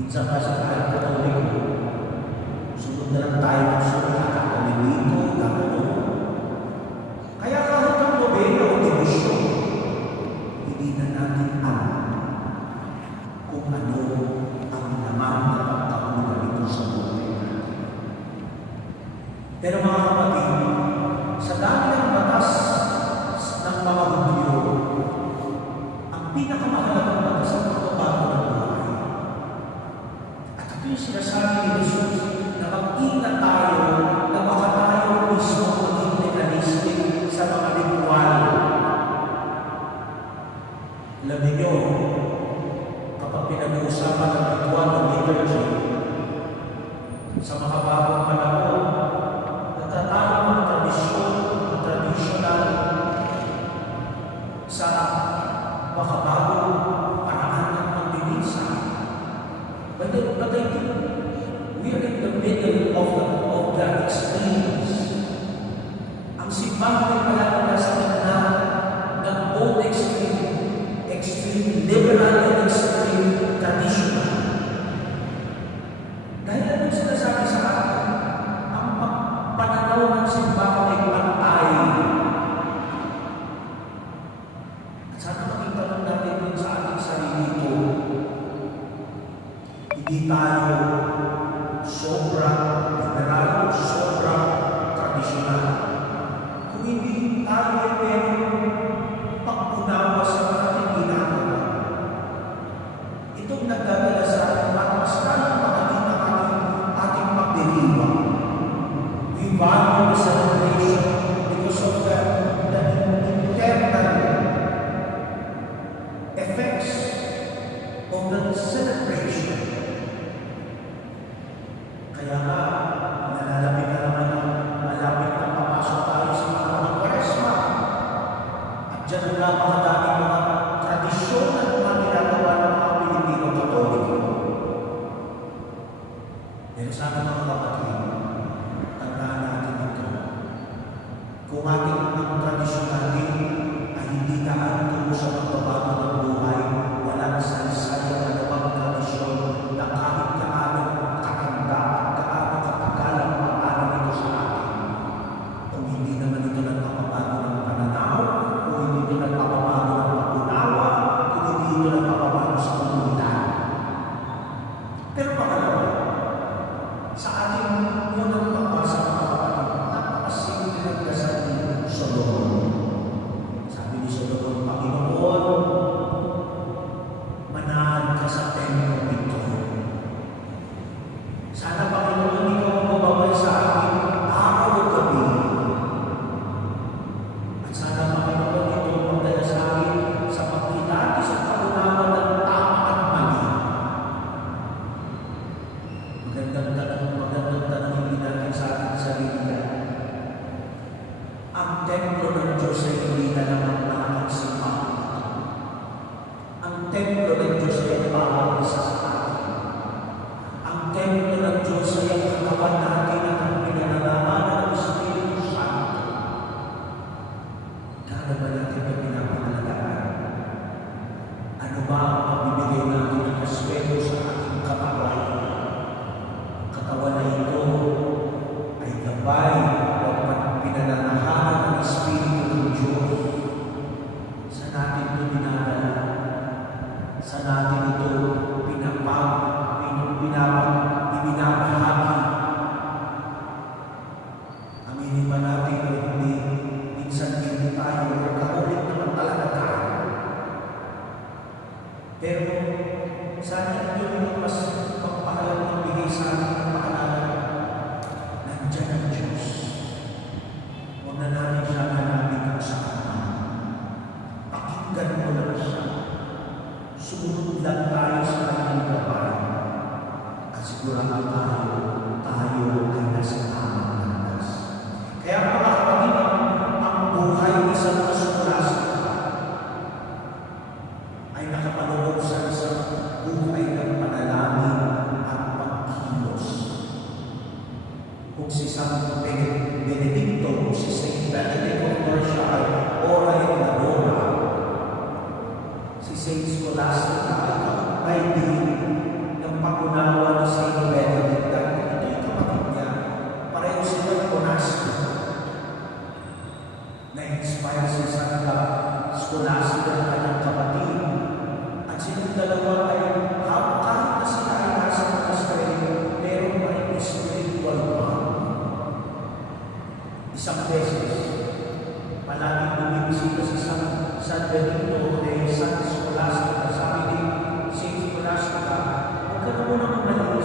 Minsan kasi kahit Katoliko, sunod na lang tayo ng sunod, gagawin dito, gagawin mo. Kaya kahit ang nobela o debisyon, hindi na natin alam kung ano ang naman na pagkakulang ito sa buhay natin. Pero mga kapatid, sa dami ng batas ng mga Hudyo, ang pinakamahalagang batas ang pagbabago ng buhay. At ito yung sinasabi ni Jesus na mag-ingat tayo na baka tayo mismo maging legalistic sa mga ritual. Alam niyo, kapag pinag-uusapan ng ritual ng liturgy, sa mga bagong panahon, natatalo ang tradisyon, ang traditional sa makabagong paraan ng pagbibisa. But I think we are in the middle of the extremes. Ang simbahan ay pala sa gitna ng both extreme liberal and extreme traditional. Dahil anong sinasabi sa atin? Ang pananaw ng simbahan ay pantay. At sana makita lang natin din sa ating sarili ito. Hindi tayo sobrang liberal, sobrang tradisyonal. Kung hindi tayo ay merong pag-unawa sa ating ginagawa, itong nagdadala sa ating at mas lalong makakita ating pagdiriwang. We value the celebration because of the internal effects of the celebration. Kaya nga, nalalapit na naman malapit na papasok tayo sa mga Kwaresma. At dyan ang napakadaming mga tradisyon at mga ginagawa ng mga Pilipino Katoliko. Pero sana mga kapatid, tandaan natin ito. Kung ating ang tradisyon natin ay hindi naatungo sa pagbabago ng buhay, walang saysay ang anumang tradisyon na kahit kaano kakanda at kaano katagal ang paano nito sa atin. Kung hindi naman ito nagpapabago ng pananaw, kung hindi ito nagpapabago ng pag-unawa, kung hindi ito nagpapabago sa komunidad. Pero pangalawa, sa ating unang pagbasa mga kapatid, napakasimple ng dasal ni Solomon. Sabi ni Solomon, Panginoon, manahan ka sa templo ito. Sana Panginoon, ikaw ang mababay sa akin araw o gabi. At sana Panginoon, ito ang magdala sa akin sa pagkilati sa pag-unawa ng tama at mali. Magandang tanong natin sa ating sarili. Ang templo ng Diyos ay hindi na naman malaking simbahan. Ang templo ng Diyos ay ang bawat isa sa atin. Ang templo ng Diyos ay ang katawan natin at ang pinanalamanan ng Espiritu Santo. Kaya ba natin ito pinapangalagaan? Ano ba ang magbibigay natin ng respeto sa ating katawan? Katawan na ito ay gabay o pinananahanan ng Espiritu ng Diyos. Sa natin ito dinadala. Sa natin ito ibinabahagi. Aminin ba natin o hindi, minsan hindi tayo nagkakulit naman talaga tayo. Pero sana ito yung mas magpahalagang bigay sa ating paalala. Nandiyan ang Diyos. Huwag na natin siya hanapin kung saan. Pakinggan mo lang siya. Sumunod lang tayo sa kanyang gabay. At sigurado tayo ay nasa tamang landas. Kaya mga kapatid, ang buhay ng isang kasulasika ay nakapaloob sa isang buhay ng panalangin at pagkilos. Kung si San Benedicto, kung si Saint Benedict of Nursia ay ora et labora, si Saint Scholastica ay din ng pag palaging bumibisita sa San Benito de San Scholastic